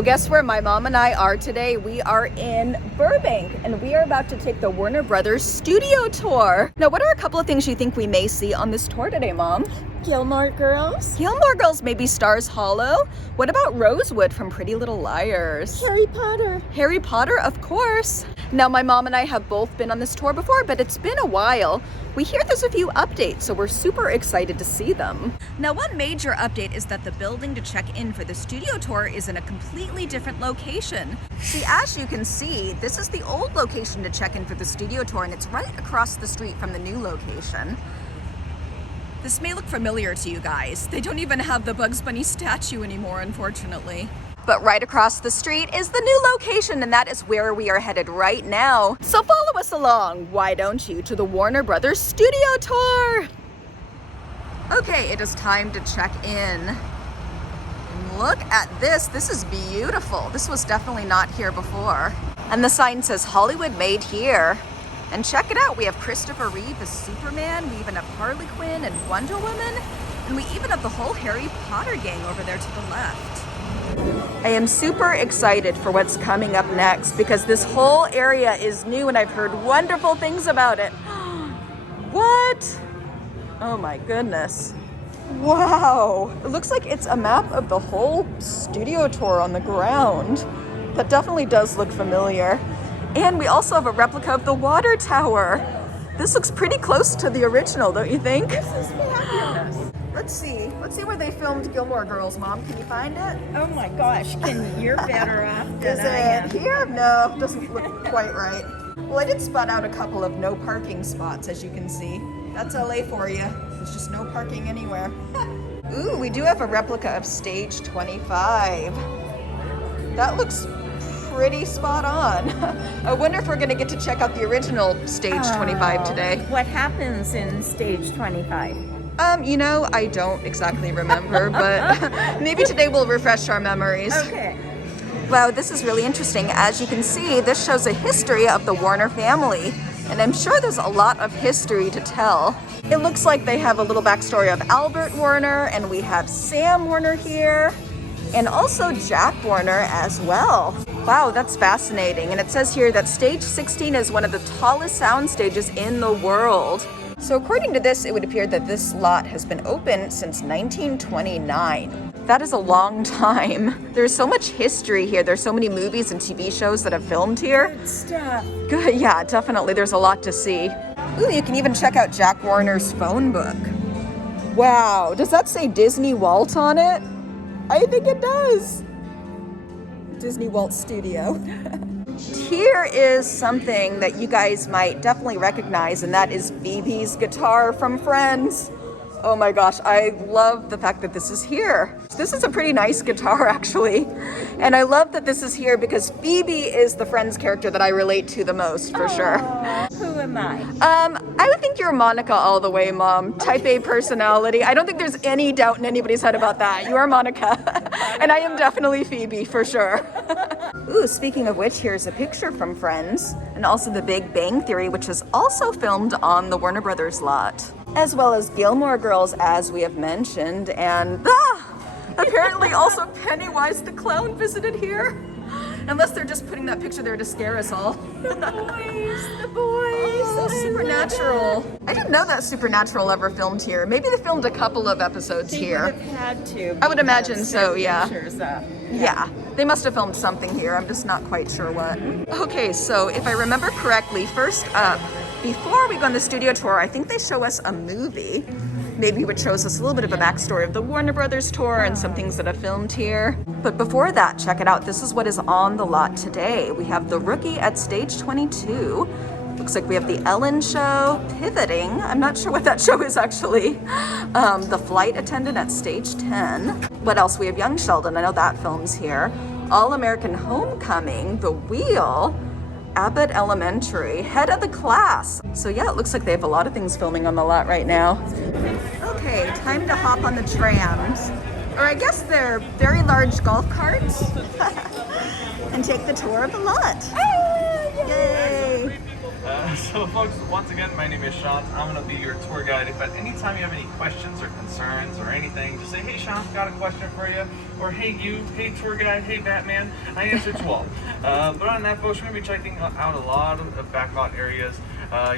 So guess where my mom and I are today? We are in Burbank and we are about to take the Warner Brothers studio tour. Now, what are a couple of things you think we may see on this tour today, Mom? Gilmore Girls. Gilmore Girls, maybe Stars Hollow. What about Rosewood from Pretty Little Liars? Harry Potter. Harry Potter, of course. Now, my mom and I have both been on this tour before, but it's been a while. We hear there's a few updates, so we're super excited to see them. Now, one major update is that the building to check in for the studio tour is in a completely different location. See, as you can see, this is the old location to check in for the studio tour, and it's right across the street from the new location. This may look familiar to you guys. They don't even have the Bugs Bunny statue anymore, unfortunately. But right across the street is the new location, and that is where we are headed right now. So follow us along, why don't you, to the Warner Brothers studio tour. Okay, it is time to check in. Look at this. This is beautiful. This was definitely not here before. And the sign says Hollywood made here. And check it out, we have Christopher Reeve as Superman, we even have Harley Quinn and Wonder Woman, and we even have the whole Harry Potter gang over there to the left. I am super excited for what's coming up next because this whole area is new and I've heard wonderful things about it. What? Oh my goodness. Wow. It looks like it's a map of the whole studio tour on the ground. That definitely does look familiar. And we also have a replica of the water tower. This looks pretty close to the original, don't you think? This is fabulous. Let's see where they filmed Gilmore Girls, Mom. Can you find it? Oh my gosh, you're better off than Is I am. it here? No, doesn't look quite right. Well, I did spot out a couple of no parking spots, as you can see. That's LA for you. There's just no parking anywhere. Ooh, we do have a replica of Stage 25. That looks pretty spot on. I wonder if we're gonna get to check out the original Stage 25 today. What happens in Stage 25? You know, I don't exactly remember, but maybe today we'll refresh our memories. Okay. Wow, this is really interesting. As you can see, this shows a history of the Warner family, and I'm sure there's a lot of history to tell. It looks like they have a little backstory of Albert Warner, and we have Sam Warner here, and also Jack Warner as well. Wow, that's fascinating. And it says here that Stage 16 is one of the tallest sound stages in the world. So according to this, it would appear that this lot has been open since 1929. That is a long time. There's so much history here. There's so many movies and TV shows that have filmed here. Good stuff. Good, yeah, definitely. There's a lot to see. Ooh, you can even check out Jack Warner's phone book. Wow, does that say Disney Walt on it? I think it does. Disney Walt Studio. Here is something that you guys might definitely recognize, and that is Phoebe's guitar from Friends. Oh my gosh, I love the fact that this is here. This is a pretty nice guitar, actually. And I love that this is here because Phoebe is the Friends character that I relate to the most, for sure. Who am I? I would think you're Monica all the way, Mom. Type A personality. I don't think there's any doubt in anybody's head about that. You are Monica. And I am definitely Phoebe, for sure. Ooh, speaking of which, here's a picture from Friends, and also The Big Bang Theory, which is also filmed on the Warner Brothers lot, as well as Gilmore Girls, as we have mentioned, and apparently also Pennywise the Clown visited here. Unless they're just putting that picture there to scare us all. The boys. Oh, Supernatural. I didn't know that Supernatural ever filmed here. Maybe they filmed a couple of episodes here. They would have had to. I would imagine so, yeah. Yeah. They must have filmed something here. I'm just not quite sure what. Okay, so if I remember correctly, first up, before we go on the studio tour, I think they show us a movie, maybe which shows us a little bit of a backstory of the Warner Brothers tour and some things that have filmed here. But before that, check it out. This is what is on the lot today. We have The Rookie at Stage 22. Looks like we have The Ellen Show, Pivoting. I'm not sure what that show is actually. The Flight Attendant at Stage 10. What else? We have Young Sheldon. I know that film's here. All American Homecoming, The Wheel, Abbott Elementary, Head of the Class. So yeah, it looks like they have a lot of things filming on the lot right now. Okay, time to hop on the trams. Or I guess they're very large golf carts. And take the tour of the lot. Yay! So folks, once again, my name is Sean. I'm going to be your tour guide. If at any time you have any questions or concerns or anything, just say, hey Sean, got a question for you. Or hey you, hey tour guide, hey Batman. I answer to all. But on that, folks, we're going to be checking out a lot of backlot areas.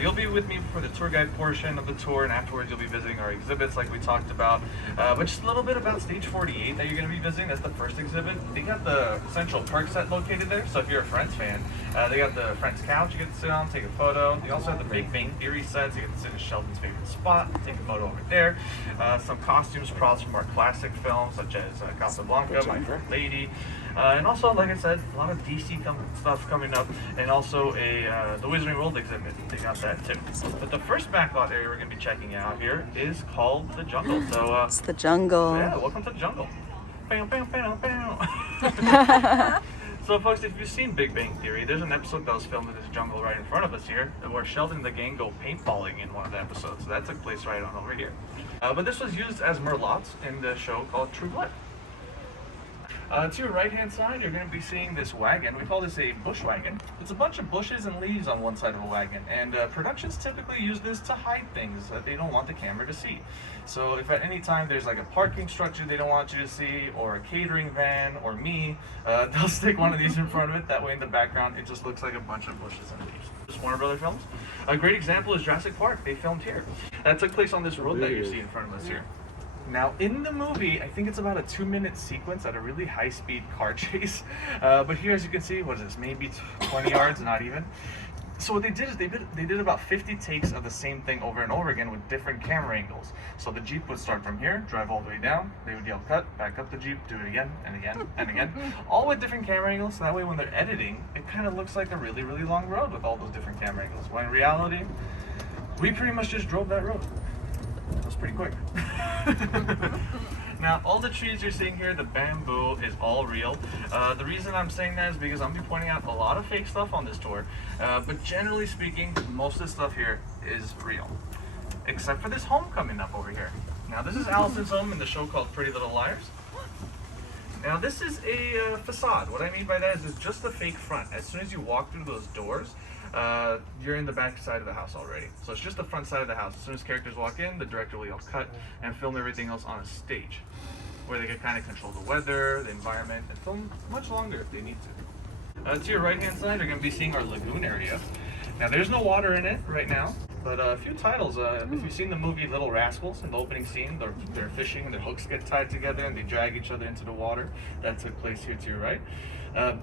You'll be with me for the tour guide portion of the tour, and afterwards you'll be visiting our exhibits like we talked about. But just a little bit about Stage 48 that you're going to be visiting. That's the first exhibit. They got the Central Perk set located there, so if you're a Friends fan, they got the Friends couch you get to sit on, take a photo. They also have the Big Bang Theory sets. You get to sit in Sheldon's favorite spot, take a photo over there. Some costumes, props from our classic films such as Casablanca, My Fair Lady. And also, like I said, a lot of DC stuff coming up, and also the Wizarding World exhibit. They got that too. But the first backlot area we're going to be checking out here is called the Jungle. So It's the jungle. yeah, welcome to the jungle. Bam, bam, bam, bam. So folks, if you've seen Big Bang Theory, there's an episode that was filmed in this jungle right in front of us here, where Sheldon and the gang go paintballing in one of the episodes. So that took place right on over here. But this was used as Merlots in the show called True Blood. To your right-hand side, you're going to be seeing this wagon. We call this a bush wagon. It's a bunch of bushes and leaves on one side of a wagon, and productions typically use this to hide things that they don't want the camera to see. So if at any time there's like a parking structure they don't want you to see, or a catering van, or me, they'll stick one of these in front of it. That way in the background, it just looks like a bunch of bushes and leaves. Just Warner Brothers films. A great example is Jurassic Park. They filmed here. That took place on this road that you see in front of us here. Now, in the movie, I think it's about a 2-minute sequence at a really high-speed car chase. But here, as you can see, what is this? Maybe 20 yards, not even. So what they did is they did about 50 takes of the same thing over and over again with different camera angles. So the Jeep would start from here, drive all the way down. They would yell cut, back up the Jeep, do it again and again and again, all with different camera angles. So that way, when they're editing, it kind of looks like a really, really long road with all those different camera angles. When in reality, we pretty much just drove that road. That was pretty quick. Now, all the trees you're seeing here, the bamboo, is all real. The reason I'm saying that is because I'm going to be pointing out a lot of fake stuff on this tour. But generally speaking, most of the stuff here is real. Except for this home coming up over here. Now, this is Allison's home in the show called Pretty Little Liars. Now, this is a facade. What I mean by that is it's just a fake front. As soon as you walk through those doors, you're in the back side of the house already. So it's just the front side of the house. As soon as characters walk in, the director will yell cut and film everything else on a stage, where they can kind of control the weather, the environment, and film much longer if they need to. To your right-hand side, you're going to be seeing our lagoon area. Now, there's no water in it right now, but a few titles. If you've seen the movie Little Rascals, in the opening scene, they're fishing and their hooks get tied together and they drag each other into the water. That took place here to your right.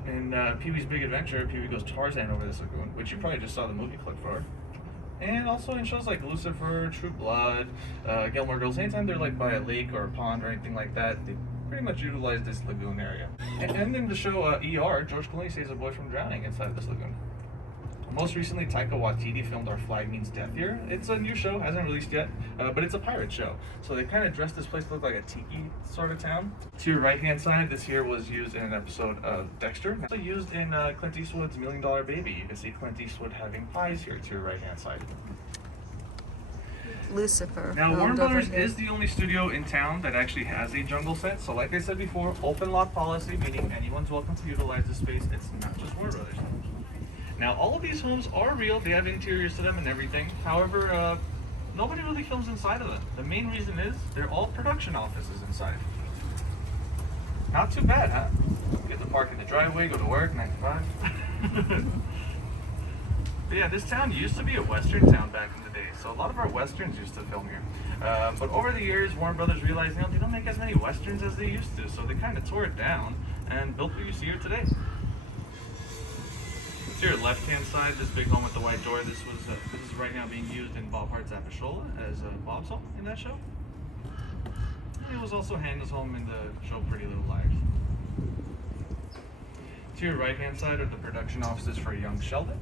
In Pee-wee's Big Adventure, Pee-wee goes Tarzan over this lagoon, which you probably just saw the movie clip for. And also in shows like Lucifer, True Blood, Gilmore Girls, anytime they're like by a lake or a pond or anything like that, they pretty much utilize this lagoon area. And in the show ER, George Clooney saves a boy from drowning inside this lagoon. Most recently, Taika Waititi filmed Our Flag Means Death here. It's a new show, hasn't released yet, but it's a pirate show. So they kind of dressed this place to look like a tiki sort of town. To your right-hand side, this here was used in an episode of Dexter. Also used in Clint Eastwood's $1 Million Baby. You can see Clint Eastwood having pies here to your right-hand side. Lucifer. Now, Warner Brothers is the only studio in town that actually has a jungle set. So like I said before, open lot policy, meaning anyone's welcome to utilize the space. It's not just Warner Brothers. Now, all of these homes are real. They have interiors to them and everything. However, nobody really films inside of them. The main reason is they're all production offices inside. Not too bad, huh? Get to park in the driveway, go to work, 9 to 5. But yeah, this town used to be a Western town back in the day. So a lot of our Westerns used to film here. But over the years, Warner Brothers realized, they don't make as many Westerns as they used to. So they kind of tore it down and built what you see here today. To your left-hand side, this big home with the white door, this is right now being used in Bob Hart's Apashola as Bob's home in that show. And it was also Hannah's home in the show Pretty Little Liars. To your right-hand side are the production offices for young Sheldon.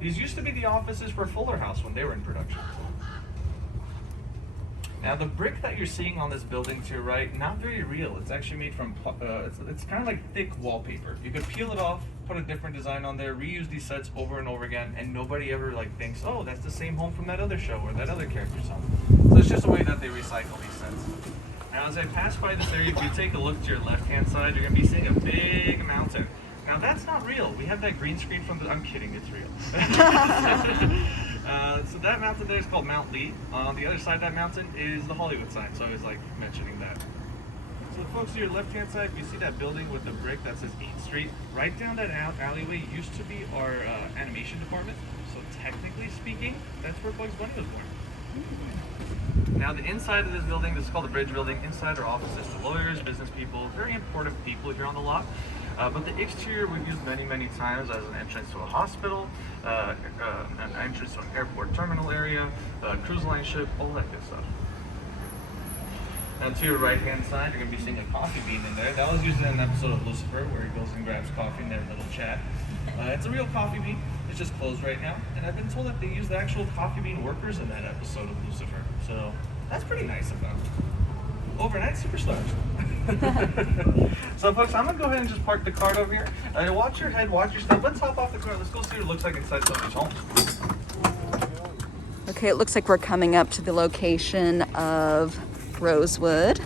These used to be the offices for Fuller House when they were in production. Now, the brick that you're seeing on this building to your right, not very real. It's actually made from, it's kind of like thick wallpaper. You could peel it off, put a different design on there, reuse these sets over and over again, and nobody ever thinks, oh, that's the same home from that other show or that other character's home. So it's just a way that they recycle these sets. Now, as I pass by this area, if you take a look to your left-hand side, you're going to be seeing a big mountain. Now that's not real. We have that green screen from the, I'm kidding, it's real. So that mountain there is called Mount Lee. On the other side of that mountain is the Hollywood sign, so I was like mentioning that. So folks, to your left-hand side, you see that building with the brick that says 8th Street. Right down that alleyway used to be our animation department. So technically speaking, that's where Bugs Bunny was born. Now the inside of this building, this is called the Bridge Building. Inside are offices to lawyers, business people, very important people here on the lot. But the exterior we've used many, many times as an entrance to a hospital, an entrance to an airport terminal area, a cruise line ship, all that good stuff. And to your right-hand side, you're going to be seeing a coffee bean in there. That was used in an episode of Lucifer where he goes and grabs coffee in their little chat. It's a real coffee bean. It's just closed right now. And I've been told that they use the actual coffee bean workers in that episode of Lucifer. So that's pretty nice of them. Overnight superstars. So folks, I'm going to go ahead and just park the cart over here. Watch your head, watch your step. Let's hop off the cart. Let's go see what it looks like inside some of these homes. Okay, it looks like we're coming up to the location of Rosewood,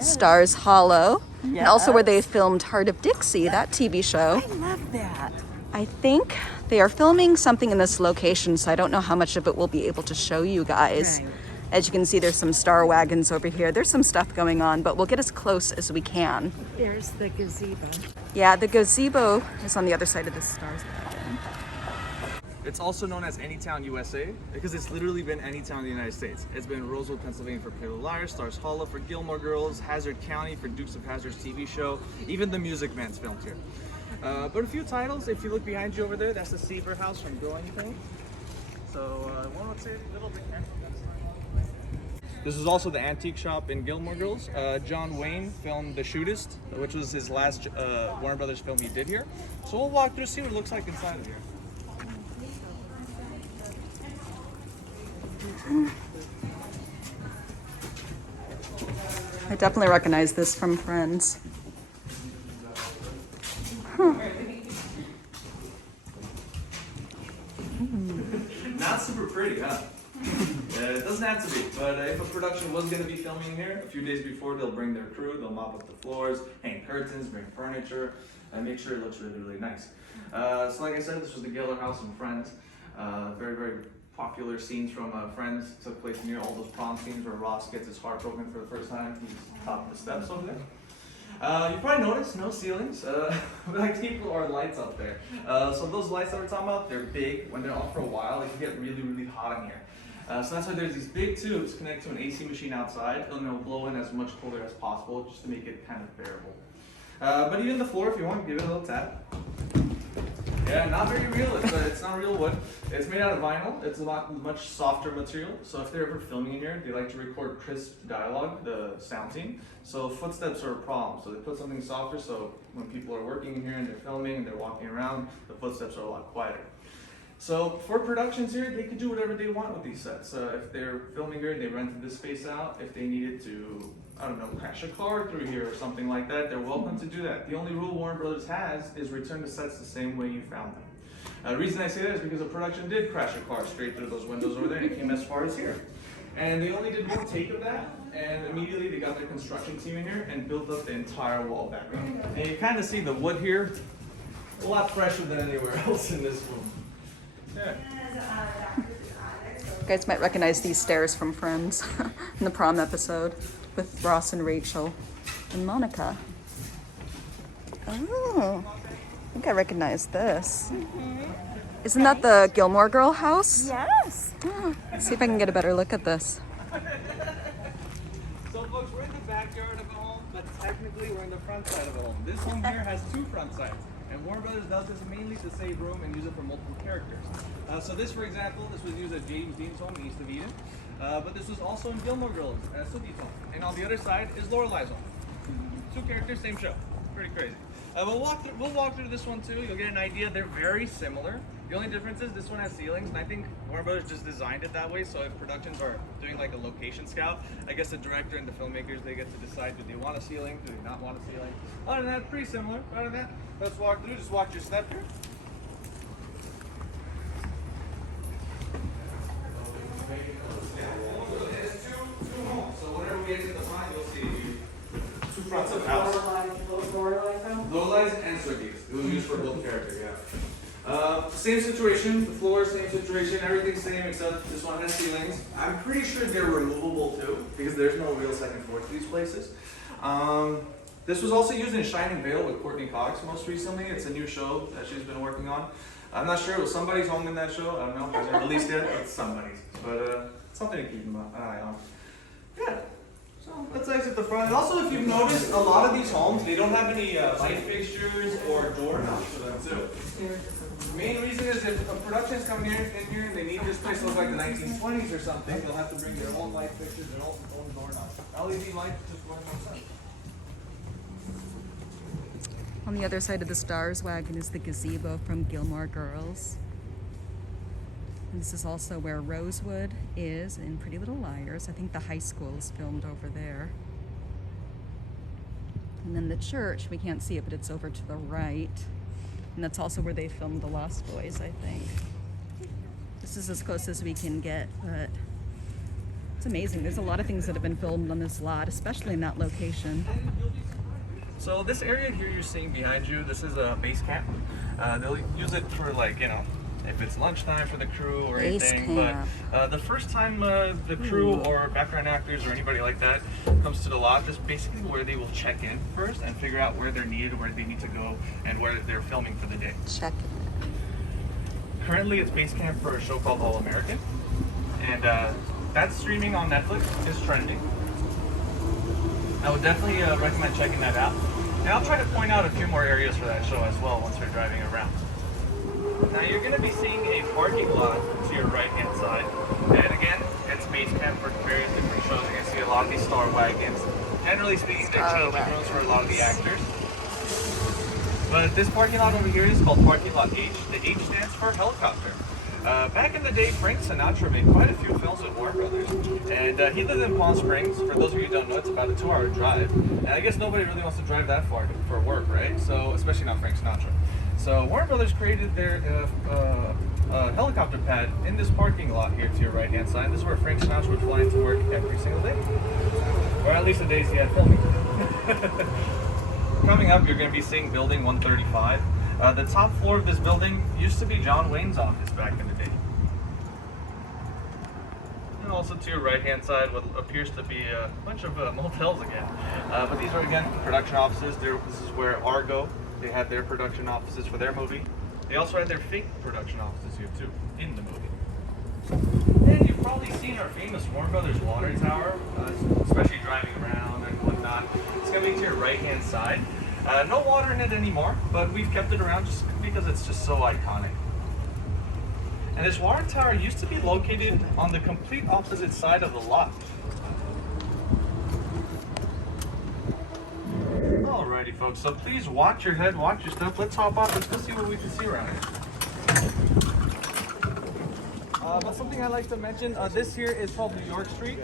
Stars Hollow, and also where they filmed Heart of Dixie, that TV show. I love that. I think they are filming something in this location, so I don't know how much of it we'll be able to show you guys. Right. As you can see, there's some star wagons over here. There's some stuff going on, but we'll get as close as we can. There's the gazebo. Yeah, the gazebo is on the other side of the stars wagon. It's also known as Anytown, USA, because it's literally been any town in the United States. It's been Rosewood, Pennsylvania for Pretty Little Liars, Stars Hollow for Gilmore Girls, Hazard County for Dukes of Hazzard's TV show, even The Music Man's filmed here. But a few titles, if you look behind you over there, that's the Seaver House from Growing Pains. So, one would say a little bit. This is also the antique shop in Gilmore Girls. John Wayne filmed The Shootist, which was his last Warner Brothers film he did here. So we'll walk through, see what it looks like inside of here. I definitely recognize this from Friends. Huh. Not super pretty, huh? It doesn't have to be, but if a production was going to be filming here, a few days before they'll bring their crew, they'll mop up the floors, hang curtains, bring furniture, and make sure it looks really, really nice. So like I said, this was the Geller House in Friends. Very, very popular scenes from Friends took place near all those prom scenes where Ross gets his heart broken for the first time. He's top of the steps over there. You probably noticed no ceilings. Like people are lights up there. So those lights that we're talking about, they're big. When they're off for a while, they can get really, really hot in here. So that's why there's these big tubes connected to an AC machine outside, and it'll blow in as much colder as possible just to make it kind of bearable. But even the floor, if you want, give it a little tap. Yeah, not very real. It's not real wood. It's made out of vinyl. It's a much softer material. So if they're ever filming in here, they like to record crisp dialogue, the sound team. So footsteps are a problem. So they put something softer so when people are working in here and they're filming and they're walking around, the footsteps are a lot quieter. So for productions here, they could do whatever they want with these sets. If they're filming here and they rented this space out, if they needed to, I don't know, crash a car through here or something like that, they're welcome to do that. The only rule Warner Brothers has is return the sets the same way you found them. The reason I say that is because a production did crash a car straight through those windows over there and it came as far as here. And they only did one take of that, and immediately they got their construction team in here and built up the entire wall back up. And you kind of see the wood here, a lot fresher than anywhere else in this room. Yeah. You guys might recognize these stairs from Friends in the prom episode with Ross and Rachel and Monica. Oh, I think I recognize this. Isn't that the Gilmore Girl house? Yes. Let's see if I can get a better look at this. So folks, we're in the backyard of a home, but technically we're in the front side of a home. This home here has two front sides. And Warner Brothers does this mainly to save room and use it for multiple characters. So this, for example, this was used at James Dean's home in East of Eden. But this was also in Gilmore Girls, Sudi's home. And on the other side is Lorelai's home. Two characters, same show. Pretty crazy. We'll walk through this one too. You'll get an idea. They're very similar. The only difference is this one has ceilings, and I think Warner Brothers just designed it that way. So if productions are doing like a location scout, I guess the director and the filmmakers, they get to decide, do they want a ceiling, do they not want a ceiling. Other than that, pretty similar. Other than that, let's walk through. Just watch your step here. It's two homes. So whenever we get to the front, you'll see two fronts of the house. Low lights and switches. It was used for both characters, yeah. Same situation, the floor, same situation, everything's same except this one has ceilings. I'm pretty sure they're removable too, because there's no real second floor to these places. This was also used in Shining Vale with Courtney Cox most recently. It's a new show that she's been working on. I'm not sure, it was somebody's home in that show. I don't know, it hasn't released yet, but it's somebody's. But something to keep an eye on. Yeah. So let's exit the front. And also, if you've noticed, a lot of these homes, they don't have any light fixtures or doorknobs for them too. The main reason is if a production is coming in here and they need this place to look like the 1920s or something, they'll have to bring their own light fixtures, their own doorknobs. LED lights just wouldn't make sense. On the other side of the Stars wagon is the gazebo from Gilmore Girls. And this is also where Rosewood is in Pretty Little Liars. I think the high school is filmed over there. And then the church, we can't see it, but it's over to the right. And that's also where they filmed The Lost Boys, I think. This is as close as we can get, but it's amazing. There's a lot of things that have been filmed on this lot, especially in that location. So this area here you're seeing behind you, this is a base camp. They'll use it for, like, you know, if it's lunchtime for the crew or anything. But the first time the crew or background actors or anybody like that comes to the lot, this is basically where they will check in first and figure out where they're needed, where they need to go, and where they're filming for the day. Check in. Currently it's base camp for a show called All American, and that's streaming on Netflix. It's trending. I would definitely recommend checking that out. And I'll try to point out a few more areas for that show as well once we're driving around. Now you're going to be seeing a parking lot to your right hand side. And again, it's base camp for various different shows. You're going to see a lot of these star wagons. Generally speaking, they're changing rooms for a lot of the actors. But this parking lot over here is called Parking Lot H. The H stands for helicopter. Back in the day, Frank Sinatra made quite a few films with Warner Brothers, and he lived in Palm Springs. For those of you who don't know, it's about a 2-hour drive, and I guess nobody really wants to drive that far for work, right? So, especially not Frank Sinatra. So Warner Brothers created their helicopter pad in this parking lot here to your right-hand side. This is where Frank Sinatra would fly into work every single day, or at least the days he had filming. Coming up, you're going to be seeing Building 135. The top floor of this building used to be John Wayne's office back in the day. And also to your right-hand side, what appears to be a bunch of motels again. But these are, again, production offices. This is where Argo, they had their production offices for their movie. They also had their fake production offices here, too, in the movie. And you've probably seen our famous Warner Brothers water tower, especially driving around and whatnot. It's going to be to your right-hand side. No water in it anymore, but we've kept it around just because it's just so iconic. And this water tower used to be located on the complete opposite side of the lot. Alrighty folks, so please watch your head, watch your step. Let's hop off, let's go see what we can see around here. But something I like to mention, this here is called New York Street.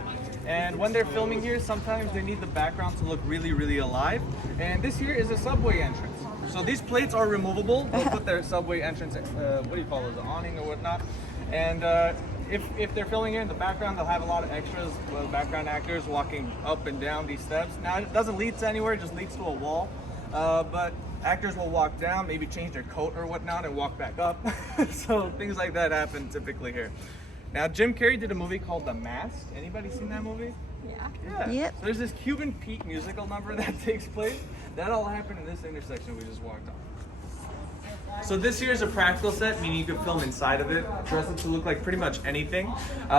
And when they're filming here, sometimes they need the background to look really, really alive. And this here is a subway entrance. So these plates are removable. They'll put their subway entrance, what do you call it, the awning or whatnot. And if they're filming here in the background, they'll have a lot of extras, background actors walking up and down these steps. Now, it doesn't lead to anywhere, it just leads to a wall. But actors will walk down, maybe change their coat or whatnot, and walk back up. So things like that happen typically here. Now, Jim Carrey did a movie called The Mask. Anybody seen that movie? Yeah. Yep. So there's this Cuban Pete musical number that takes place. That all happened in this intersection we just walked on. So this here is a practical set, meaning you can film inside of it, dress it to look like pretty much anything.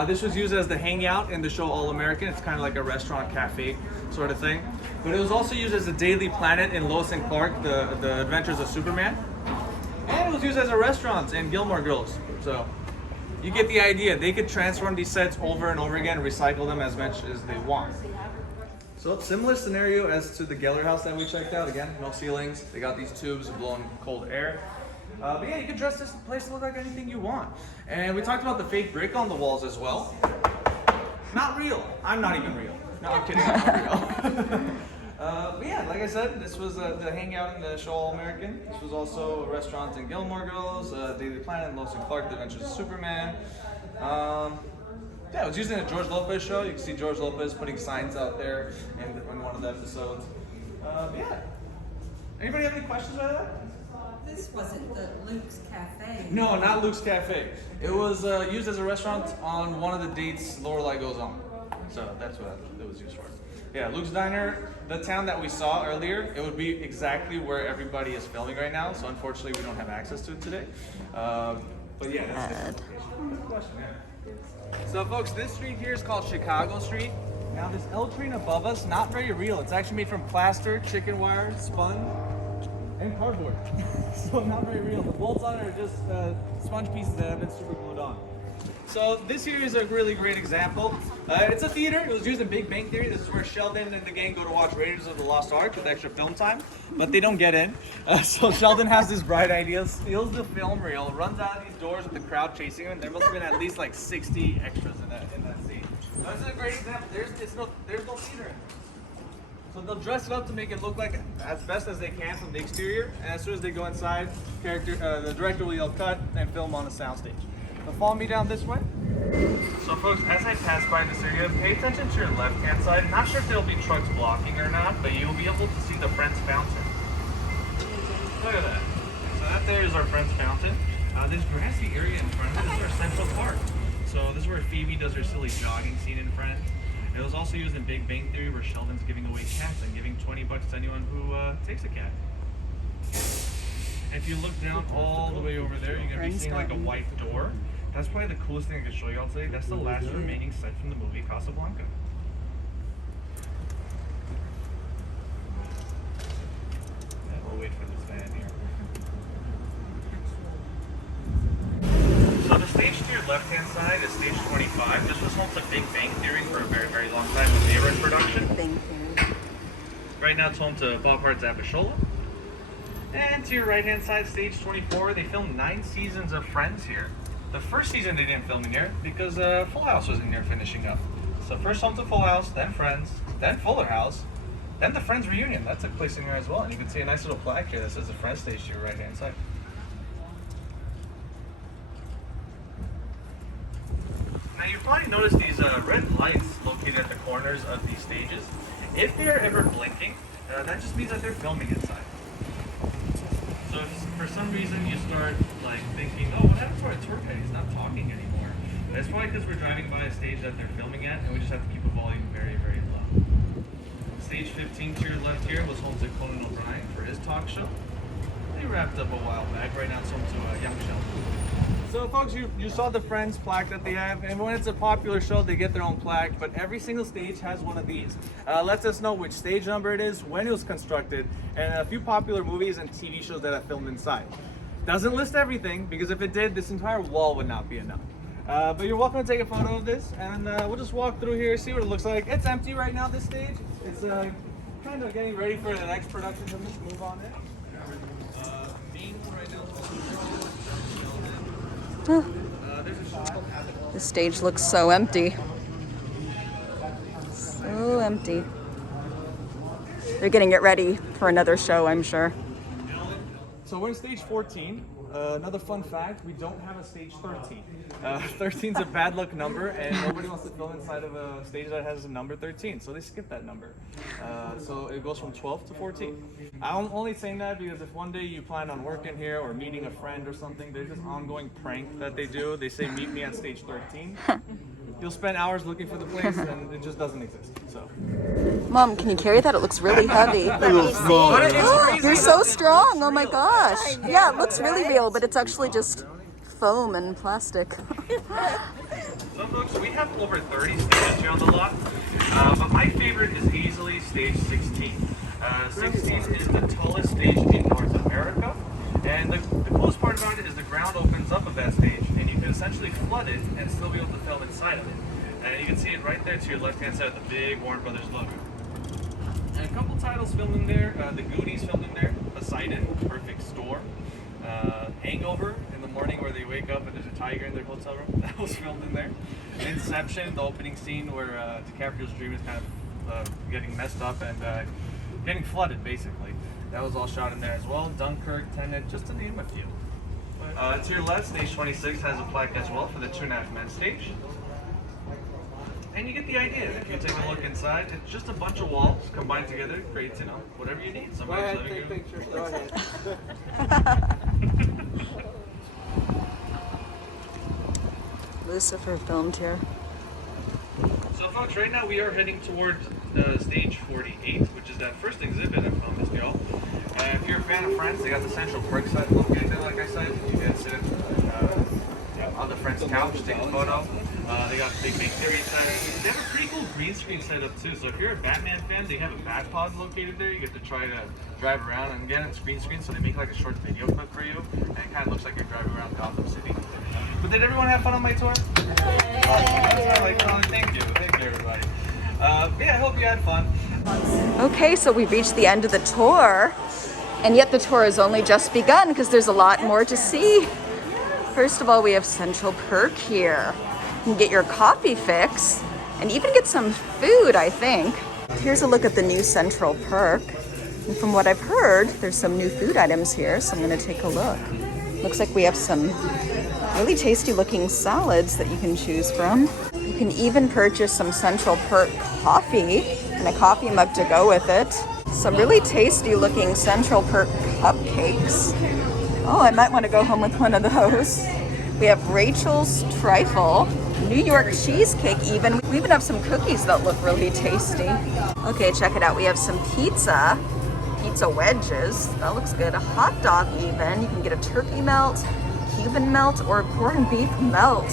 This was used as the hangout in the show All American. It's kind of like a restaurant cafe sort of thing. But it was also used as a daily planet in Lois and Clark, the Adventures of Superman. And it was used as a restaurant in Gilmore Girls. So you get the idea. They could transform these sets over and over again, recycle them as much as they want. So similar scenario as to the Geller house that we checked out. Again, no ceilings. They got these tubes blowing cold air. But yeah, you can dress this place to look like anything you want. And we talked about the fake brick on the walls as well. Not real. I'm not even real. No, I'm kidding. I'm not real. But yeah, like I said, this was the hangout in the show All American. This was also a restaurant in Gilmore Girls, Daily Planet, Lois and Clark, The Adventures of Superman. Yeah, it was used in a George Lopez show. You can see George Lopez putting signs out there in one of the episodes. Yeah. Anybody have any questions about that? This wasn't the Luke's Cafe. No, not Luke's Cafe. It was used as a restaurant on one of the dates Lorelai goes on. So that's what it was used for. Yeah, Luke's Diner, the town that we saw earlier, it would be exactly where everybody is filming right now. So unfortunately, we don't have access to it today. But yeah, that's the question. So folks, this street here is called Chicago Street. Now this L train above us, not very real. It's actually made from plaster, chicken wire, sponge, and cardboard. So not very real. The bolts on it are just sponge pieces that have been super glued on. So this here is a really great example. It's a theater. It was used in Big Bang Theory. This is where Sheldon and the gang go to watch Raiders of the Lost Ark with extra film time, but they don't get in. So Sheldon has this bright idea, steals the film reel, runs out of these doors with the crowd chasing him. There must have been at least like 60 extras in that scene. So this is a great example. There's no theater in there. So they'll dress it up to make it look like as best as they can from the exterior, and as soon as they go inside, the director will yell cut and film on the soundstage. So follow me down this way. So folks, as I pass by this area, pay attention to your left-hand side. Not sure if there'll be trucks blocking or not, but you'll be able to see the Friends Fountain. Look at that. So that there is our Friends Fountain. This grassy area in front of it is our Central Park. So this is where Phoebe does her silly jogging scene in Friends. It was also used in Big Bang Theory where Sheldon's giving away cats and giving $20 to anyone who takes a cat. If you look down all the way over there, you're going to be seeing like a white door. That's probably the coolest thing I could show you all today. That's the last remaining set from the movie Casablanca. And we'll wait for this van here. So the stage to your left-hand side is stage 25. This was home to Big Bang Theory for a very, very long time when they were in production. Thank you. Right now it's home to Bob Hart's Abishola. And to your right-hand side, stage 24, they filmed 9 seasons of Friends here. The first season they didn't film in here because Full House was in here finishing up. So first home to Full House, then Friends, then Fuller House, then the Friends reunion. That took place in here as well. And you can see a nice little plaque here that says the Friends stage to your right-hand side. Now you probably noticed these red lights located at the corners of these stages. If they are ever blinking, that just means that they're filming inside. So if for some reason you start like thinking, oh, what happened to our tour guide? He's not talking anymore. That's probably because we're driving by a stage that they're filming at, and we just have to keep the volume very, very low. Stage 15 to your left here was home to Conan O'Brien for his talk show. They wrapped up a while back. Right now it's home to Young Sheldon. So folks, you saw the Friends plaque that they have, and when it's a popular show, they get their own plaque, but every single stage has one of these. Lets us know which stage number it is, when it was constructed, and a few popular movies and TV shows that are filmed inside. Doesn't list everything, because if it did, this entire wall would not be enough. But you're welcome to take a photo of this, and we'll just walk through here, see what it looks like. It's empty right now, this stage. It's kind of getting ready for the next production, so let's move on in. The stage looks so empty. So empty. They're getting it ready for another show, I'm sure. So we're in stage 14. Another fun fact, we don't have a stage 13. 13 is a bad luck number, and nobody wants to film inside of a stage that has a number 13, so they skip that number. So it goes from 12 to 14. I'm only saying that because if one day you plan on working here or meeting a friend or something, there's this ongoing prank that they do. They say, meet me at stage 13. You'll spend hours looking for the place, and it just doesn't exist. So, Mom, can you carry that? It looks really heavy. You're so strong. Oh my gosh. Yeah, it looks really real, but it's actually just foam and plastic. So folks, we have over 30 stages here on the lot, but my favorite is easily stage 16. 16 is the tallest stage in North America, and the coolest part about it is the ground opens up of that stage, and you can essentially flood it and still be able to film inside of it. And you can see it right there to your left-hand side with the big Warner Brothers logo. And a couple titles filmed in there, The Goonies filmed in there, Poseidon, Perfect Storm, Hangover, in the morning where they wake up and there's a tiger in their hotel room, that was filmed in there. Inception, the opening scene where DiCaprio's dream is kind of getting messed up and getting flooded, basically. That was all shot in there as well. Dunkirk, Tenet, just to name a few. To your left, stage 26 has a plaque as well for the 2.5 Men stage. and you get the idea. If you take a look inside, it's just a bunch of walls combined together, creates, you know, whatever you need. Go ahead, take pictures. Go ahead. Lucifer filmed here. So folks, right now we are heading towards stage 48, which is that first exhibit I filmed this girl. If you're a fan of Friends, they got the Central Perk site located there, like I said. You can sit on the Friends couch, take a photo. They got Big Bang Theory set. They have a pretty cool green screen setup too. So if you're a Batman fan, they have a Bat Pod located there. You get to try to drive around, and again, it's green screen, so they make like a short video clip for you, and it kind of looks like you're driving around Gotham City. But did everyone have fun on my tour? Awesome. Thank you everybody. Yeah, I hope you had fun. Okay, so we reached the end of the tour, and yet the tour has only just begun because there's a lot more to see. First of all, we have Central Perk here. You can get your coffee fix and even get some food, I think. Here's a look at the new Central Perk. And from what I've heard, there's some new food items here, so I'm gonna take a look. Looks like we have some really tasty looking salads that you can choose from. You can even purchase some Central Perk coffee and a coffee mug to go with it. Some really tasty looking Central Perk cupcakes. Oh, I might want to go home with one of those. We have Rachel's Trifle, New York cheesecake even. We even have some cookies that look really tasty. Okay, check it out. We have some pizza wedges. That looks good. A hot dog even. You can get a turkey melt, Cuban melt, or a corned beef melt.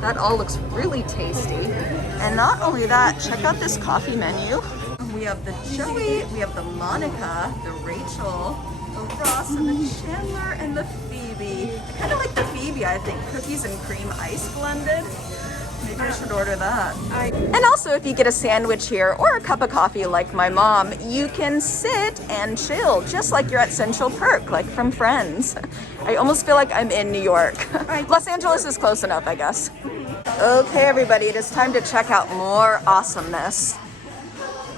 That all looks really tasty. And not only that, check out this coffee menu. We have the Joey, we have the Monica, the Rachel, the Ross, and the Chandler, and the Phoebe. I kind of like the Phoebe, I think. Cookies and cream ice blended. Maybe I should order that. And also, if you get a sandwich here or a cup of coffee like my mom, you can sit and chill, just like you're at Central Perk, like from Friends. I almost feel like I'm in New York. Los Angeles is close enough, I guess. Okay, everybody, it is time to check out more awesomeness.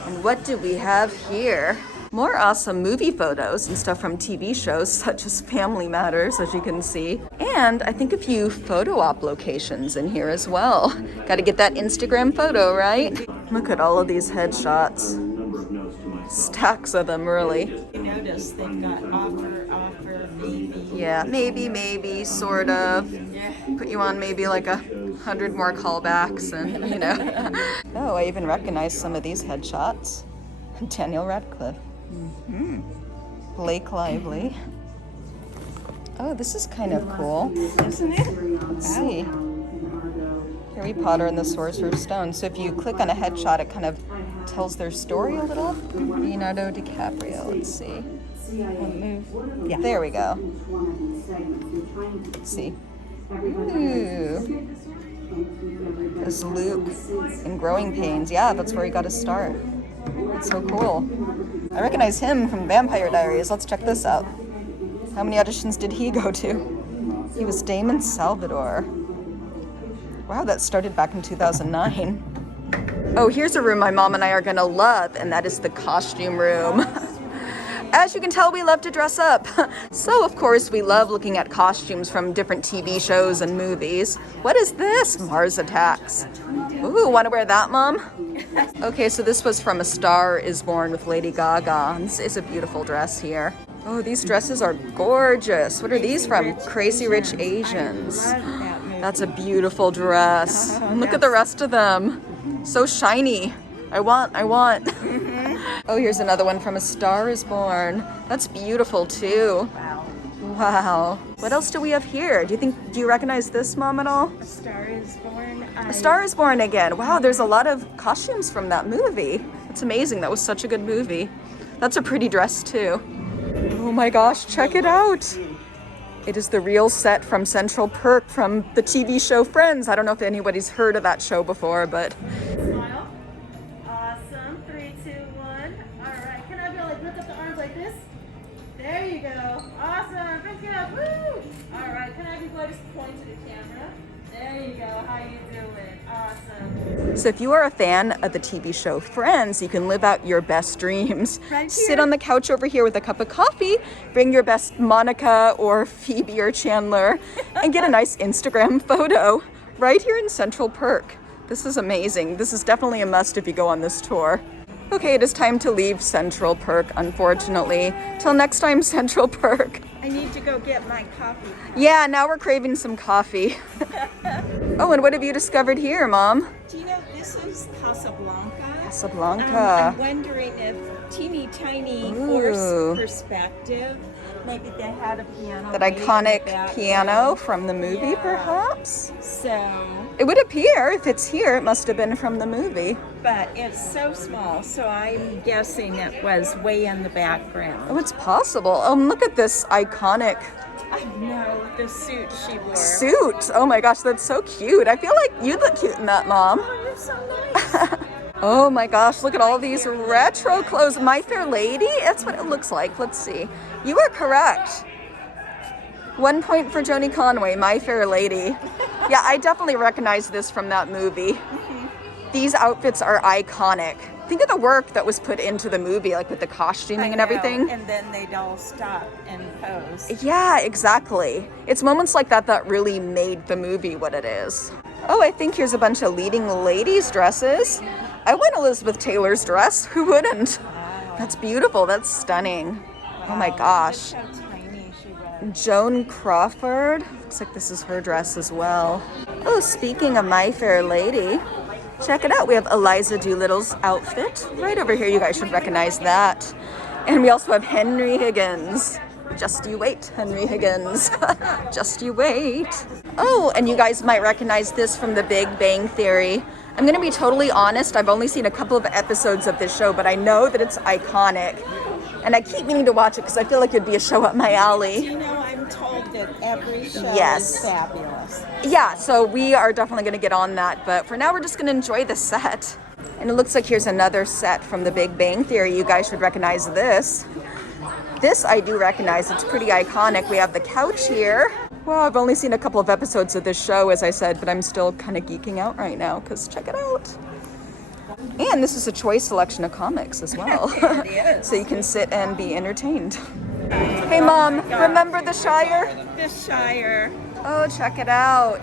And what do we have here? More awesome movie photos and stuff from TV shows such as Family Matters, as you can see. And I think a few photo op locations in here as well. Got to get that Instagram photo, right? Look at all of these headshots. Stacks of them, really. You notice they've got offer, maybe. Yeah, maybe, sort of. Put you on maybe like 100 more callbacks and, you know. Oh, I even recognize some of these headshots. Daniel Radcliffe. Blake Lively. Oh, this is kind of cool, isn't it? Let's see. Harry Potter and the Sorcerer's Stone. So if you click on a headshot, it kind of tells their story a little. Leonardo DiCaprio. Let's see. Move. Yeah, there we go. Let's see. Ooh. There's Luke in Growing Pains. Yeah, that's where he got his start. That's so cool. I recognize him from Vampire Diaries. Let's check this out. How many auditions did he go to? He was Damon Salvador. Wow, that started back in 2009. Oh, here's a room my mom and I are gonna love, and that is the costume room. As you can tell, we love to dress up. So, of course, we love looking at costumes from different TV shows and movies. What is this? Mars Attacks. Ooh, want to wear that, Mom? Okay, so this was from A Star Is Born with Lady Gaga. This is a beautiful dress here. Oh, these dresses are gorgeous. What are these from? Crazy Rich Asians. That's a beautiful dress. And look at the rest of them. So shiny. I want. Oh, here's another one from A Star Is Born. That's beautiful too. Wow. What else do we have here? Do you recognize this, Mom, at all? A Star Is Born. A Star Is Born again. Wow, there's a lot of costumes from that movie. It's amazing. That was such a good movie. That's a pretty dress too. Oh my gosh, check it out. It is the real set from Central Perk from the TV show Friends. I don't know if anybody's heard of that show before, but... Smile. Awesome. 3, 2, 1. All right. Can I go like lift up the arms like this? There you go. Awesome. Pick it up. Woo! All right. Can I have you go just point to the camera? There you go. How you doing? Awesome. So if you are a fan of the TV show Friends, you can live out your best dreams. Right, sit on the couch over here with a cup of coffee, bring your best Monica or Phoebe or Chandler, and get a nice Instagram photo right here in Central Perk. This is amazing. This is definitely a must if you go on this tour. Okay, it is time to leave Central Perk, unfortunately. Till next time, Central Perk. I need to go get my coffee. Yeah, now we're craving some coffee. Oh, and what have you discovered here, Mom? Do you know this is Casablanca? Casablanca. I'm wondering if teeny tiny Ooh. horse perspective. Maybe they had a piano. That maybe in the iconic background. piano from the movie, Yeah. perhaps? So, It would appear, if it's here, it must have been from the movie. but it's so small, so I'm guessing it was way in the background. Oh, it's possible. Look at this iconic I know the suit she wore. suit. Oh my gosh, that's so cute. I feel like you'd look cute in that, Mom. Oh, you're so nice. Oh my gosh, look at all these retro clothes. My Fair Lady? That's what it looks like. Let's see. You are correct. 1 point for Joni Conway, My Fair Lady. Yeah, I definitely recognize this from that movie. These outfits are iconic. Think of the work that was put into the movie, like with the costuming and I know, everything. And then they'd all stop and pose. Yeah, exactly. It's moments like that that really made the movie what it is. Oh, I think here's a bunch of leading ladies' dresses. I want Elizabeth Taylor's dress. Who wouldn't? That's beautiful. That's stunning. Oh my gosh. Look how tiny she was. Joan Crawford. Looks like this is her dress as well. Oh, speaking of My Fair Lady, check it out. We have Eliza Doolittle's outfit. Right over here, you guys should recognize that. And we also have Henry Higgins. Just you wait, Henry Higgins. Just you wait. Oh, and you guys might recognize this from The Big Bang Theory. I'm gonna be totally honest, I've only seen a couple of episodes of this show, but I know that it's iconic. And I keep meaning to watch it because I feel like it'd be a show up my alley. You know, I'm told that every show Yes. is fabulous. Yeah, so we are definitely gonna get on that, but for now we're just gonna enjoy the set. And it looks like here's another set from The Big Bang Theory. You guys should recognize this. This I do recognize, it's pretty iconic. We have the couch here. Well, I've only seen a couple of episodes of this show, as I said, but I'm still kind of geeking out right now, because check it out. And this is a choice selection of comics as well. It is. So you can sit and be entertained. Hey Mom, remember the Shire? The Shire. Oh, check it out.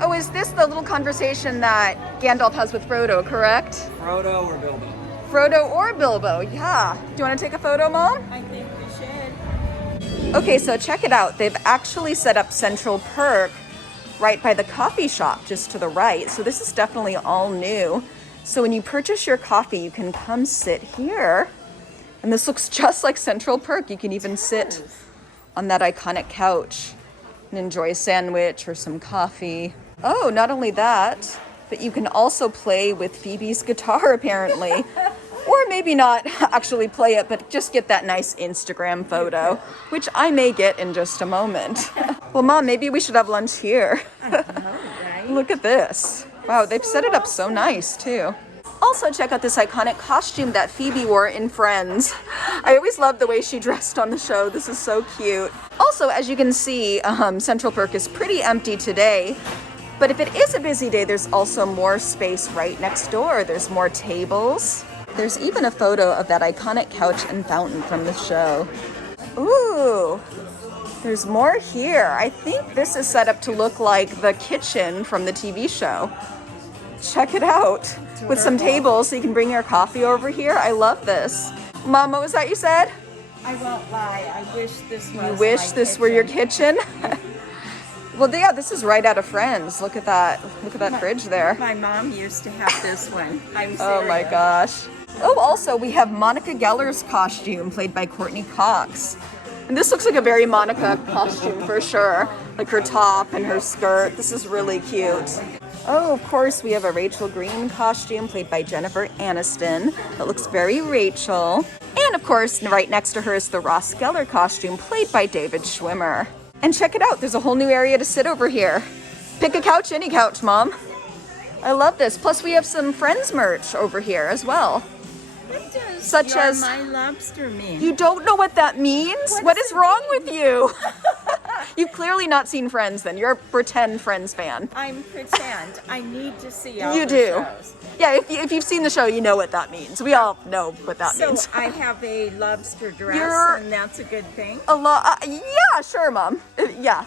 Oh, is this the little conversation that Gandalf has with Frodo, correct? Frodo or Bilbo? Frodo or Bilbo, yeah. Do you want to take a photo, Mom? I think we should. Okay, so check it out. They've actually set up Central Perk right by the coffee shop just to the right. So this is definitely all new. So when you purchase your coffee, you can come sit here. And this looks just like Central Perk. You can even sit on that iconic couch and enjoy a sandwich or some coffee. Oh, not only that, but you can also play with Phoebe's guitar apparently. Or maybe not actually play it, but just get that nice Instagram photo, which I may get in just a moment. Well, Mom, maybe we should have lunch here. Look at this. Wow, they've set it up so nice, too. Also, check out this iconic costume that Phoebe wore in Friends. I always loved the way she dressed on the show. This is so cute. Also, as you can see, Central Perk is pretty empty today. But if it is a busy day, there's also more space right next door. There's more tables. There's even a photo of that iconic couch and fountain from the show. Ooh, there's more here. I think this is set up to look like the kitchen from the TV show. Check it out. With some tables so you can bring your coffee over here. I love this. Mom, what was that you said? I won't lie. I wish this was You wish this were your kitchen? Well, yeah, this is right out of Friends. Look at that. Look at that fridge there. My mom used to have this one. I'm serious. Oh my gosh. Oh, also, we have Monica Geller's costume, played by Courtney Cox. And this looks like a very Monica costume for sure. Like her top and her skirt. This is really cute. Oh, of course, we have a Rachel Green costume, played by Jennifer Aniston. That looks very Rachel. And of course, right next to her is the Ross Geller costume, played by David Schwimmer. And check it out, there's a whole new area to sit over here. Pick a couch, any couch, Mom. I love this. Plus, we have some Friends merch over here as well. What does Such "You're as- my lobster" mean? You don't know what that means? What is wrong with you? You've clearly not seen Friends then. You're a pretend Friends fan. I'm pretend. I need to see all You the do. shows. Yeah, if you've seen the show, you know what that means. We all know what that So means. I have a lobster dress, You're- and that's a good thing. A lot. Yeah, sure, Mom. Yeah.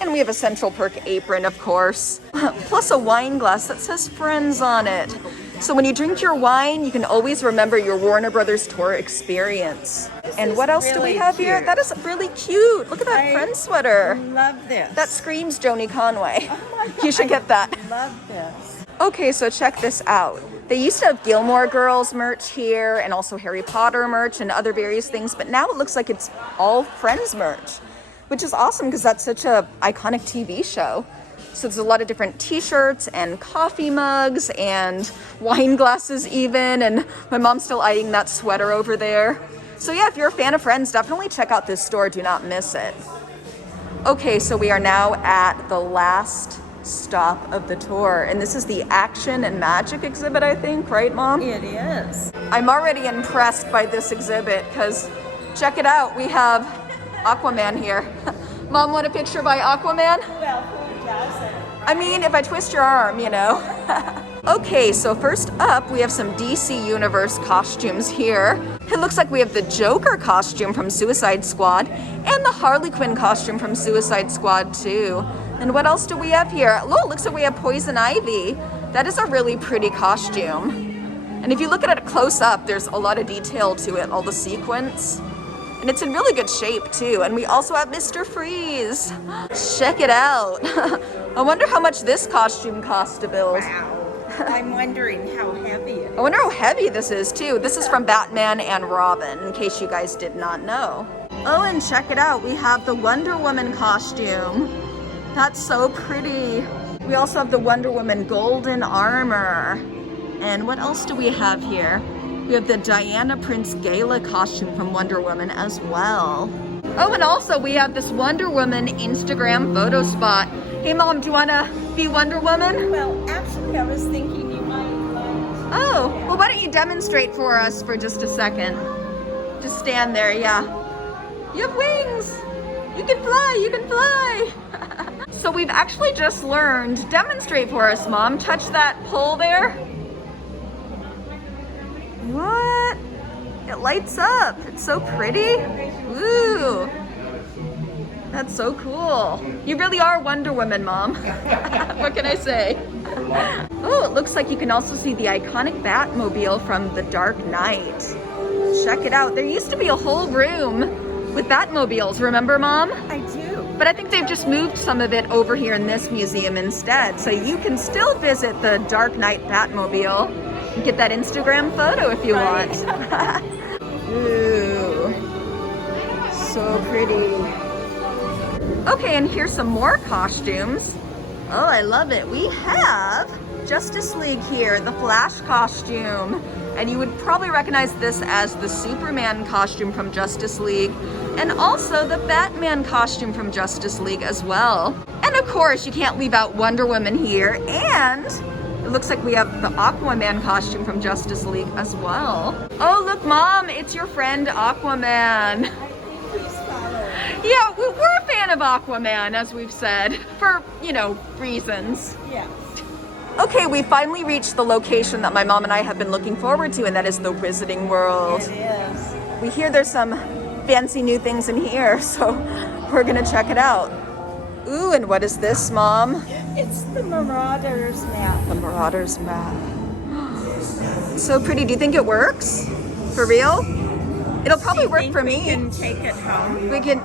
And we have a Central Perk apron, of course, plus a wine glass that says Friends on it. So when you drink your wine, you can always remember your Warner Brothers tour experience. And what else do we have here? That is really cute. Look at that Friends sweater. Love this. That screams Joni Conway. You should get that. Love this. Okay, so check this out. They used to have Gilmore Girls merch here and also Harry Potter merch and other various things, but now it looks like it's all Friends merch, which is awesome because that's such a iconic TV show. So there's a lot of different t-shirts and coffee mugs and wine glasses even, and my mom's still eyeing that sweater over there. So yeah, if you're a fan of Friends, definitely check out this store. Do not miss it. Okay, so we are now at the last stop of the tour, and this is the Action and Magic exhibit, I think, right, Mom? It is. I'm already impressed by this exhibit because check it out, we have Aquaman here. Mom, want a picture by Aquaman? Well, who doesn't? I mean, if I twist your arm, you know. Okay, so first up, we have some DC Universe costumes here. It looks like we have the Joker costume from Suicide Squad and the Harley Quinn costume from Suicide Squad too. And what else do we have here? Oh, it looks like we have Poison Ivy. That is a really pretty costume. And if you look at it close up, there's a lot of detail to it, all the sequins. And it's in really good shape too. And we also have Mr. Freeze. Check it out. I wonder how much this costume costs to build. Wow. I'm wondering how heavy it is. I wonder how heavy this is too. This is from Batman and Robin, in case you guys did not know. Oh, and check it out. We have the Wonder Woman costume. That's so pretty. We also have the Wonder Woman golden armor. And what else do we have here? We have the Diana Prince Gala costume from Wonder Woman as well. Oh, and also we have this Wonder Woman Instagram photo spot. Hey Mom, do you wanna be Wonder Woman? Well, actually, I was thinking you might like... Oh, well why don't you demonstrate for us for just a second? Just stand there, yeah. You have wings! You can fly, you can fly! So we've actually just learned, demonstrate for us, Mom. Touch that pole there. What? It lights up. It's so pretty. Ooh. That's so cool. You really are Wonder Woman, Mom. What can I say? Oh, it looks like you can also see the iconic Batmobile from The Dark Knight. Check it out. There used to be a whole room with Batmobiles, remember, Mom? I do. But I think they've just moved some of it over here in this museum instead. So you can still visit the Dark Knight Batmobile and get that Instagram photo if you want. Ooh, so pretty. Okay, and here's some more costumes. Oh, I love it. We have Justice League here, the Flash costume. And you would probably recognize this as the Superman costume from Justice League, and also the Batman costume from Justice League as well. And of course, you can't leave out Wonder Woman here, and it looks like we have the Aquaman costume from Justice League as well. Oh, look, Mom, it's your friend Aquaman. Yeah, we're a fan of Aquaman, as we've said, for, you know, reasons. Yeah. Okay, we finally reached the location that my mom and I have been looking forward to, and that is the Wizarding World. It is. We hear there's some fancy new things in here, so we're gonna check it out. Ooh, and what is this, Mom? It's the Marauders map. The Marauders map. So pretty. Do you think it works? For real? It'll probably work for me. We can take it home. We can,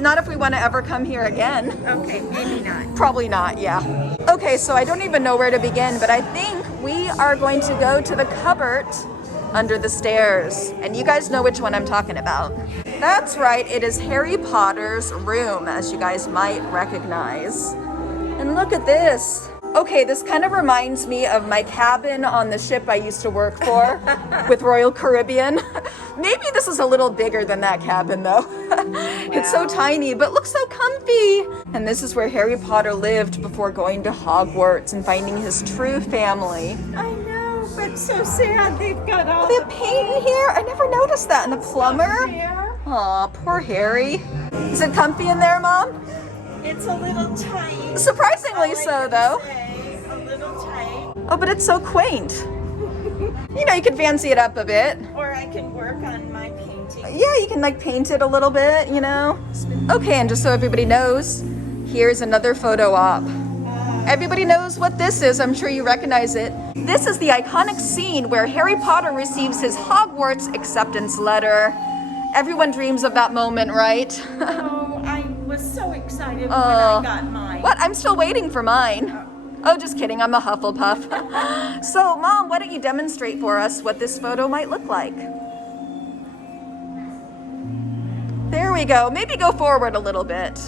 not if we want to ever come here again. Okay, maybe not. Probably not, yeah. Okay, so I don't even know where to begin, but I think we are going to go to the cupboard under the stairs. And you guys know which one I'm talking about. That's right, it is Harry Potter's room, as you guys might recognize. And look at this. Okay, this kind of reminds me of my cabin on the ship I used to work for with Royal Caribbean. Maybe this is a little bigger than that cabin though. It's so tiny, but looks so comfy. And this is where Harry Potter lived before going to Hogwarts and finding his true family. I know, but so sad they've got all They have paint in here? I never noticed that. And the plumber? there. Aw, poor Harry. Is it comfy in there, Mom? It's a little tight. Surprisingly so, though. A little tight. Oh, but it's so quaint. You know, you could fancy it up a bit. Or I can work on my painting. Yeah, you can like paint it a little bit, you know. Okay, and just so everybody knows, Here's another photo op. Everybody knows what this is. I'm sure you recognize it. This is the iconic scene where Harry Potter receives his Hogwarts acceptance letter. Everyone dreams of that moment, right? Oh, I was so excited when I got mine. What? I'm still waiting for mine. Oh, just kidding. I'm a Hufflepuff. So, Mom, why don't you demonstrate for us what this photo might look like? There we go. Maybe go forward a little bit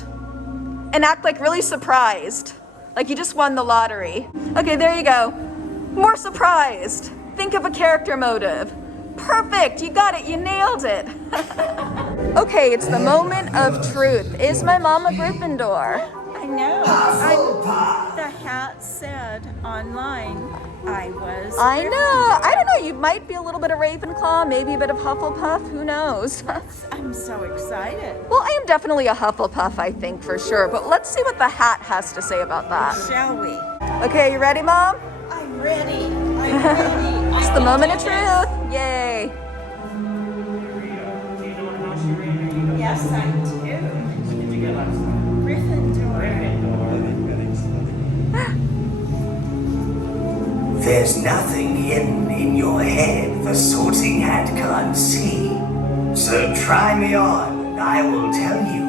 and act like really surprised. Like you just won the lottery. Okay, there you go. More surprised. Think of a character motive. Perfect, you got it, you nailed it. Okay, it's the moment of truth. Is my mom a Gryffindor? I know. The hat said online I was. I know. I don't know, you might be a little bit of Ravenclaw, maybe a bit of Hufflepuff, who knows? I'm so excited. Well, I am definitely a Hufflepuff, I think, for sure. But let's see what the hat has to say about that. Shall we? Okay, you ready, Mom? I'm ready. I'm ready. It's the moment of truth. Yay. Yes, I do. Did you get last time? Gryffindor. There's nothing hidden in your head the sorting hat can't see. So try me on, and I will tell you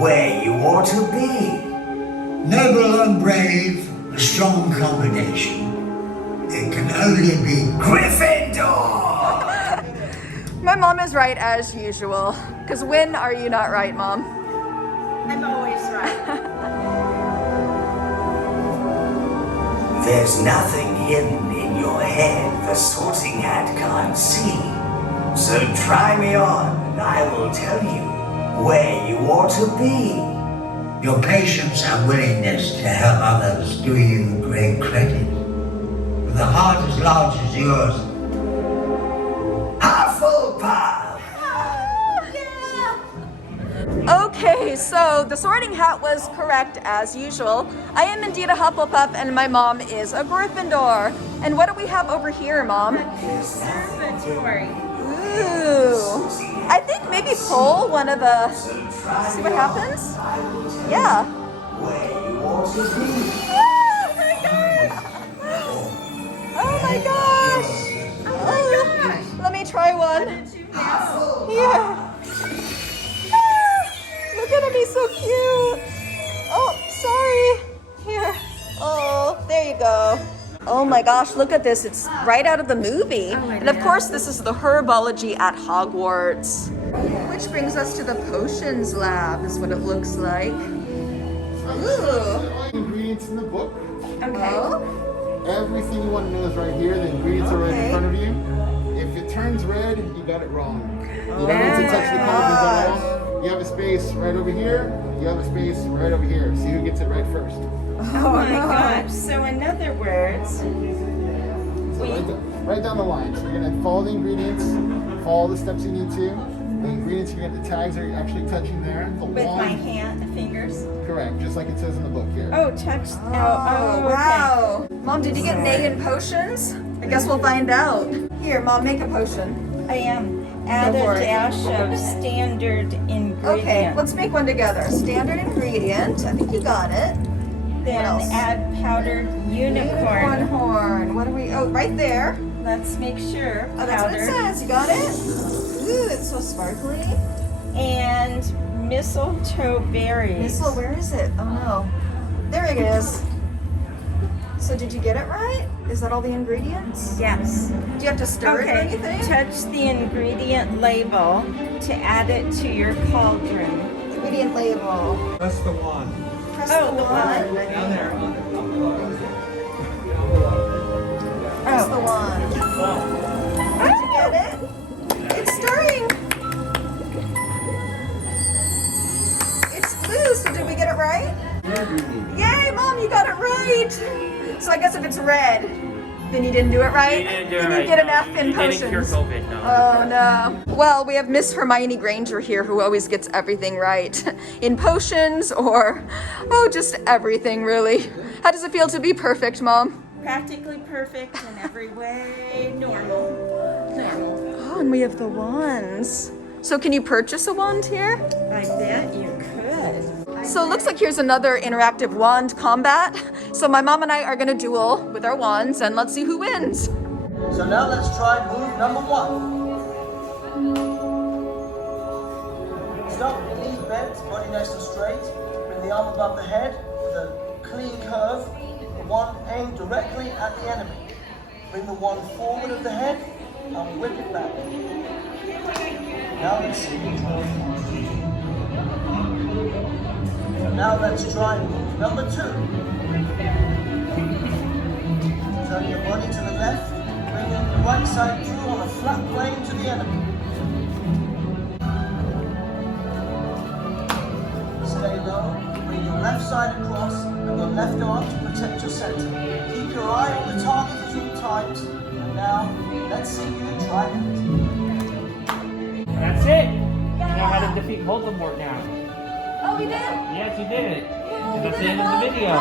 where you ought to be. Noble and brave, a strong combination. It can only be Gryffindor! My mom is right as usual. Because when are you not right, Mom? I'm always right. There's nothing hidden in your head the sorting hat can't see. So try me on, and I will tell you where you ought to be. Your patience and willingness to help others do you great credit. With a heart as large as yours, Hufflepuff! Okay, so the sorting hat was correct as usual. I am indeed a Hufflepuff and my mom is a Gryffindor. And what do we have over here, Mom? Conservatory. Ooh. I think maybe pull one of the... See what happens? Yeah. Oh my gosh! Oh my gosh! Oh my gosh! Let me try one. Yeah. Look at him, he's so cute. Oh, sorry. Here. Oh, there you go. Oh my gosh, look at this. It's right out of the movie. And of course, this is the herbology at Hogwarts. Which brings us to the potions lab, is what it looks like. Ooh. All the ingredients in the book. Okay. Oh, Everything you want to know is right here. The ingredients are right in front of you. If it turns red, you got it wrong. You don't need to touch the colors at all. You have a space right over here. You have a space right over here. See who gets it right first. Oh my gosh. So in other words, So right down the line. So you're gonna follow the ingredients, follow the steps you need to. The ingredients, you get the tags are actually touching there. The with my wand, hand, fingers. correct, just like it says in the book here. Oh, touch. Oh, oh, okay. wow. Mom, did you get an A in potions? I guess we'll find out. Here, Mom, make a potion. I am. Add Go for a it. dash of standard ingredient. Okay, let's make one together. Standard ingredient. I think you got it. Then else? add powdered unicorn. horn. What do we? Oh, right there. Let's make sure. Oh, that's what it Powdered. says. You got it? Ooh, it's so sparkly. And mistletoe berries. Missile, where is it? Oh no. There it is. So did you get it right? Is that all the ingredients? Yes. Do you have to stir it or Okay. anything? Touch the ingredient label to add it to your cauldron. Ingredient label. That's the one. Press Oh, the the one. Down there on the Press the one. Did you get it? It's stirring. It's blue, so did we get it right? Yay, Mom, you got it right. So I guess if it's red, then you didn't do it right? You didn't do it then right. you get an no. F in You potions. didn't cure COVID, no. Oh no. Well, we have Miss Hermione Granger here who always gets everything right. In potions or, just everything really. How does it feel to be perfect, Mom? Practically perfect in every way. Normal. Normal. Oh, and we have the wands. So can you purchase a wand here? I bet you could. So it looks like here's another interactive wand combat. So my mom and I are gonna duel with our wands and let's see who wins. So now let's try move number 1. Start with the knees bent, body nice and straight. Bring the arm above the head with a clean curve. The wand aimed directly at the enemy. Bring the wand forward of the head and whip it back. Now let's see you try. So now let's try move number 2. Turn your body to the left, bringing the right side through on a flat plane to the enemy. Stay low, bring your left side across and your left arm to protect your center. Keep your eye on the target at all times. And now, let's see you try that. That's it. You know how to defeat Voldemort now. Oh, we did? Yes, you did it. And that's the end of the video.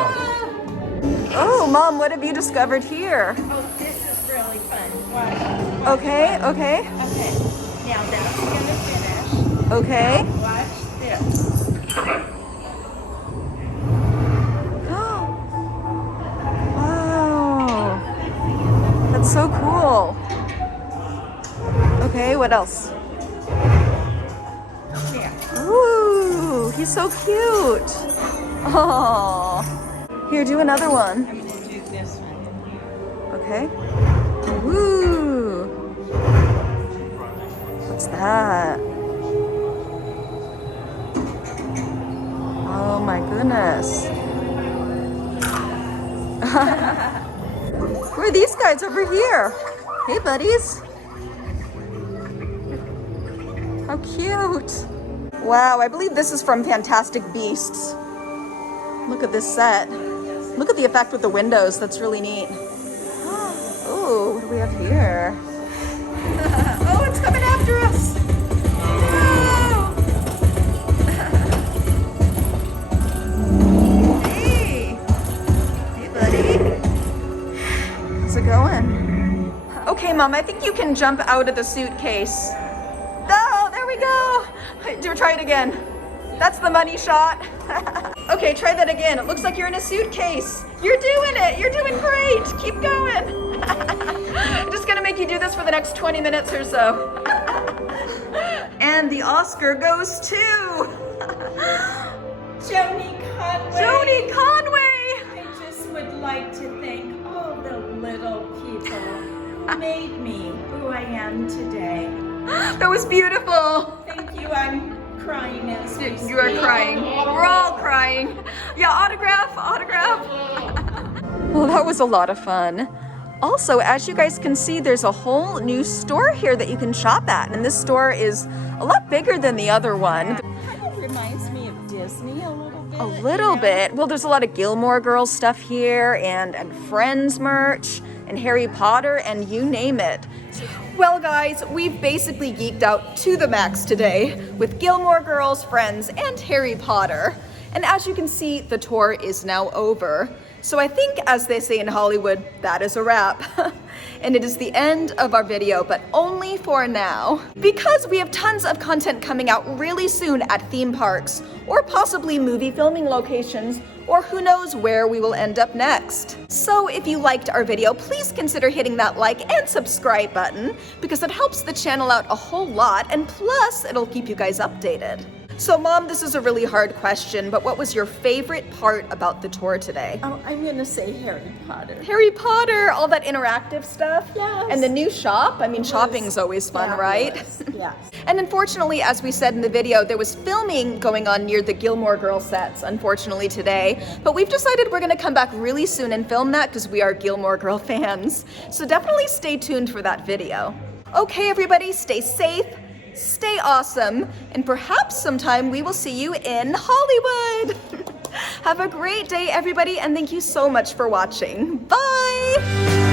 Oh, Mom, what have you discovered here? Oh, this is really fun. Watch. Okay, okay, Okay. Now that's gonna finish. okay. Watch this. Wow, that's so cool. Okay, what else? Yeah. Ooh, he's so cute. Oh, here, do another one. I'm gonna do this one. Okay. Ooh, what's that? Oh my goodness. Who are these guys over here? Hey, buddies. How cute. Wow, I believe this is from Fantastic Beasts. Look at this set. Look at the effect with the windows. That's really neat. Oh, what do we have here? Oh, it's coming after us. No. Hey. Hey, buddy. How's it going? Okay, Mom, I think you can jump out of the suitcase. Oh, there we go. Try it again. That's the money shot. Okay, try that again. It looks like you're in a suitcase. You're doing it. You're doing great. Keep going. I'm just gonna make you do this for the next 20 minutes or so. And the Oscar goes to Joni Conway. Joni Conway. I just would like to thank all the little people who made me who I am today. That was beautiful. Thank you. I'm crying as we speak. You are crying. We're all crying. Yeah, autograph. Well, that was a lot of fun. Also, as you guys can see, there's a whole new store here that you can shop at. And this store is a lot bigger than the other one. Kind of reminds me of Disney a little bit. A little bit. Well, there's a lot of Gilmore Girls stuff here and Friends merch and Harry Potter and you name it. Well, guys, we've basically geeked out to the max today with Gilmore Girls, Friends, and Harry Potter. And as you can see, the tour is now over. So I think, as they say in Hollywood, that is a wrap. And it is the end of our video, but only for now. Because we have tons of content coming out really soon at theme parks, or possibly movie filming locations, or who knows where we will end up next. So if you liked our video, please consider hitting that like and subscribe button, because it helps the channel out a whole lot, and plus it'll keep you guys updated. So Mom, this is a really hard question, but what was your favorite part about the tour today? Oh, I'm gonna say Harry Potter. Harry Potter, all that interactive stuff. Yes. And the new shop. I mean, shopping's always fun, right? Yes. And unfortunately, as we said in the video, there was filming going on near the Gilmore Girls sets, unfortunately, today. But we've decided we're gonna come back really soon and film that because we are Gilmore Girl fans. So definitely stay tuned for that video. Okay, everybody, stay safe, stay awesome, and perhaps sometime we will see you in Hollywood. Have a great day, everybody, and thank you so much for watching. Bye!